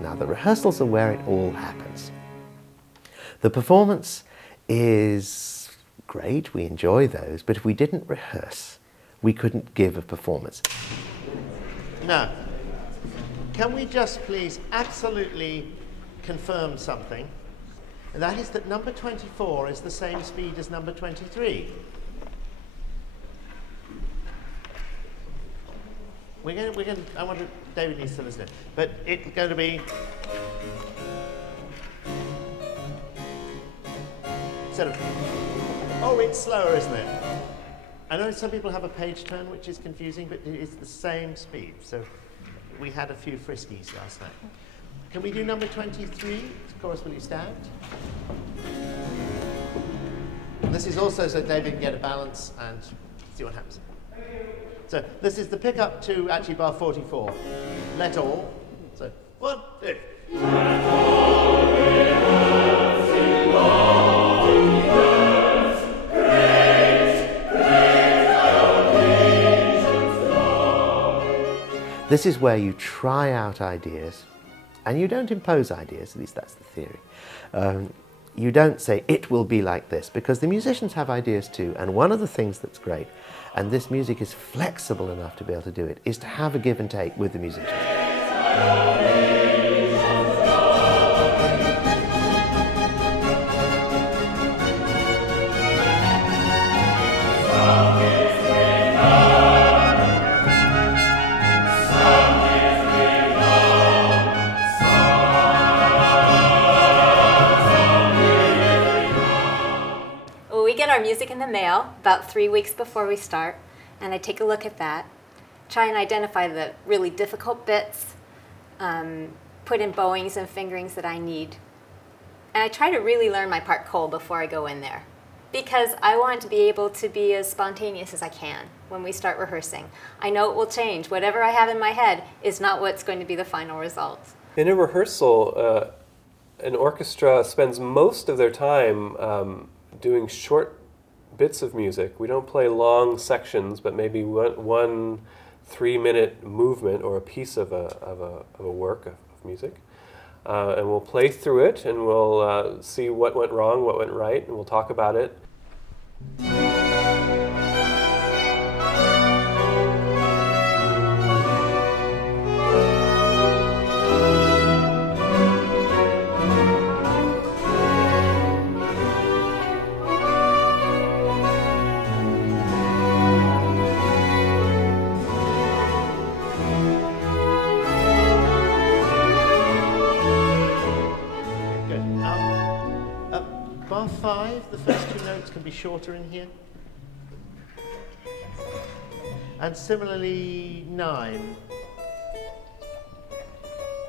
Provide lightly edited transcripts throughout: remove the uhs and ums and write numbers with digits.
Now, the rehearsals are where it all happens. The performance is great, we enjoy those, but if we didn't rehearse, we couldn't give a performance. Now, can we just please absolutely confirm something? And that is that number 24 is the same speed as number 23. I want to, David needs to listen, but it's going to be sort of, oh, it's slower, isn't it? I know some people have a page turn, which is confusing, but it's the same speed. So we had a few friskies last night. Can we do number 23? Of course, will you stand? And this is also so David can get a balance and see what happens. So this is the pickup to actually bar 44. Let all. So 1, 2. This is where you try out ideas, and you don't impose ideas, at least that's the theory. You don't say, it will be like this, because the musicians have ideas too, and one of the things that's great, and this music is flexible enough to be able to do it, is to have a give and take with the musicians. Our music in the mail about 3 weeks before we start, and I take a look at that, try and identify the really difficult bits, put in bowings and fingerings that I need, and I try to really learn my part cold before I go in there, because I want to be able to be as spontaneous as I can when we start rehearsing. I know it will change. Whatever I have in my head is not what's going to be the final result. In a rehearsal, an orchestra spends most of their time doing short bits of music. We don't play long sections, but maybe one 3-minute movement or a piece of a work of music. And we'll play through it, and we'll see what went wrong, what went right, and we'll talk about it. Bar 5, the first 2 notes can be shorter in here. And similarly, 9.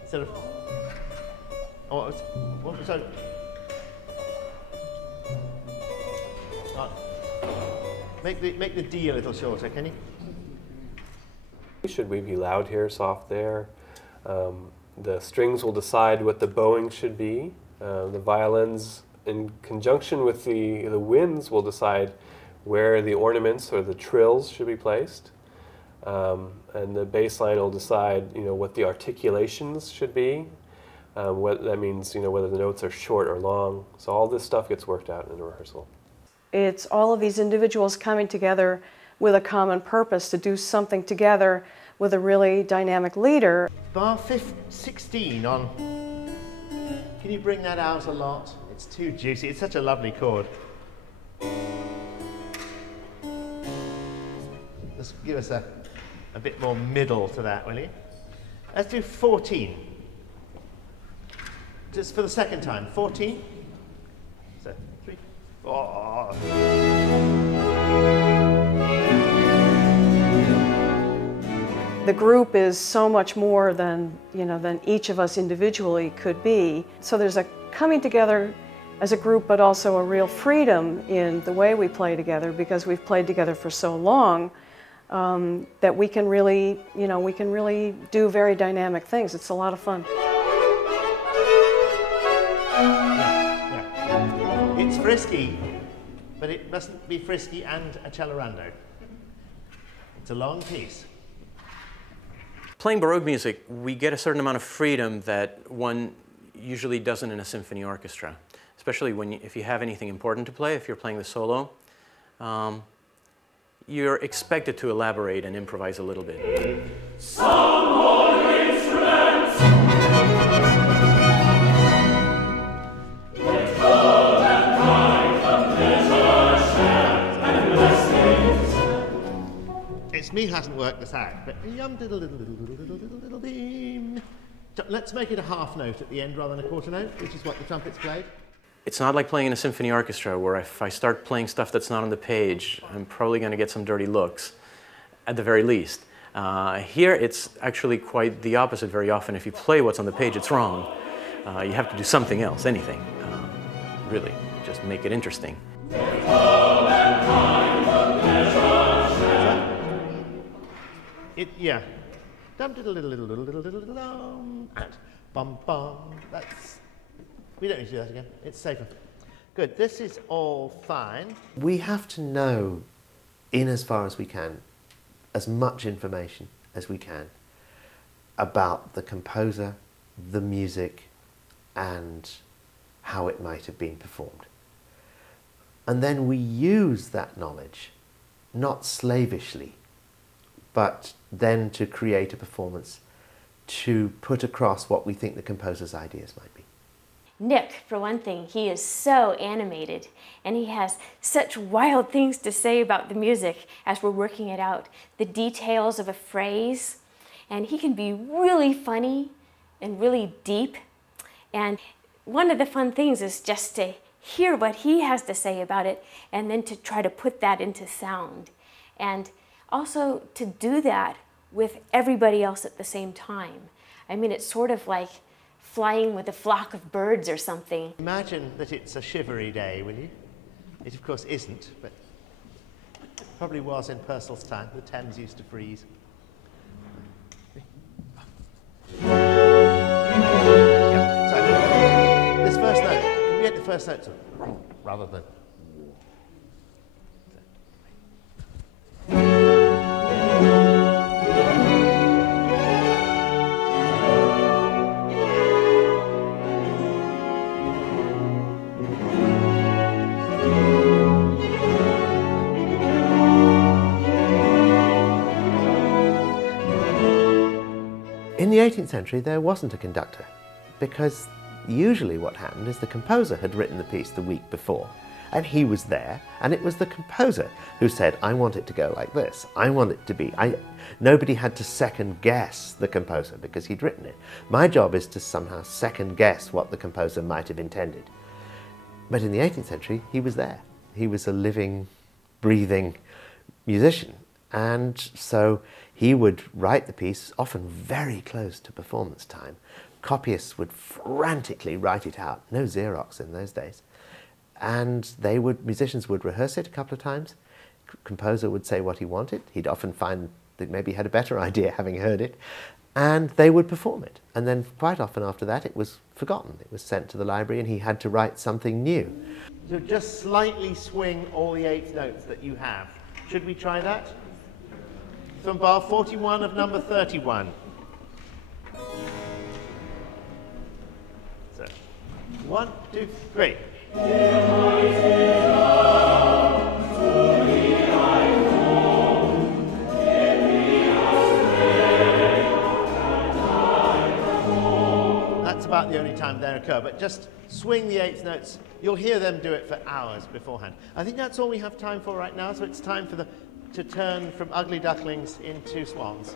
Sort of. Oh, what was that? Make the D a little shorter, can you? Should we be loud here, soft there? The strings will decide what the bowing should be. The violins, in conjunction with the winds, will decide where the ornaments or the trills should be placed. And the bass line will decide, what the articulations should be. What that means, whether the notes are short or long. So all this stuff gets worked out in a rehearsal. It's all of these individuals coming together with a common purpose to do something together with a really dynamic leader. Bar 16 on. Can you bring that out a lot? It's too juicy. It's such a lovely chord. Just give us a bit more middle to that, will you? Let's do 14. Just for the second time. 14. So 3, 4. The group is so much more than each of us individually could be. So there's a coming together as a group, but also a real freedom in the way we play together, because we've played together for so long that we can really do very dynamic things. It's a lot of fun. Yeah. It's frisky, but it mustn't be frisky and a cellarando. It's a long piece. Playing Baroque music, we get a certain amount of freedom that one usually doesn't in a symphony orchestra, especially if you have anything important to play, if you're playing the solo. You're expected to elaborate and improvise a little bit. Some more instruments. Let all mankind the pleasure share and blessings. It's me who hasn't worked this out, but let's make it a half note at the end rather than a quarter note, which is what the trumpets played. It's not like playing in a symphony orchestra where if I start playing stuff that's not on the page, I'm probably going to get some dirty looks, at the very least. Here it's actually quite the opposite very often. If you play what's on the page, it's wrong. You have to do something else, anything. Really, just make it interesting. Yeah. Dum diddle diddle diddle diddle diddle diddle dum and bum bum. That's. We don't need to do that again. It's safer. Good. This is all fine. We have to know, in as far as we can, as much information as we can about the composer, the music, and how it might have been performed. And then we use that knowledge, not slavishly, but then to create a performance to put across what we think the composer's ideas might be. Nick, for one thing, he is so animated and he has such wild things to say about the music as we're working it out, the details of a phrase, and he can be really funny and really deep. And one of the fun things is just to hear what he has to say about it and then to try to put that into sound. And also to do that with everybody else at the same time. I mean, it's sort of like flying with a flock of birds or something. Imagine that it's a shivery day, will you? It of course isn't, but probably was in Purcell's time. The Thames used to freeze. Yeah, so, this first note, can we get the first note to rather than... In the 18th century, there wasn't a conductor, because usually what happened is the composer had written the piece the week before, and he was there, and it was the composer who said, I want it to go like this, I want it to be... Nobody had to second guess the composer because he'd written it. My job is to somehow second guess what the composer might have intended. But in the 18th century, he was there. He was a living, breathing musician, and so he would write the piece, often very close to performance time. Copyists would frantically write it out, no Xerox in those days. And musicians would rehearse it a couple of times. Composer would say what he wanted. He'd often find that maybe he had a better idea having heard it. And they would perform it. And then quite often after that, it was forgotten. It was sent to the library and he had to write something new. So just slightly swing all the 8th notes that you have. Should we try that? From bar 41 of number 31. So, 1, 2, 3. That's about the only time they occur, but just swing the 8th notes. You'll hear them do it for hours beforehand. I think that's all we have time for right now, so it's time for to turn from ugly ducklings into swans.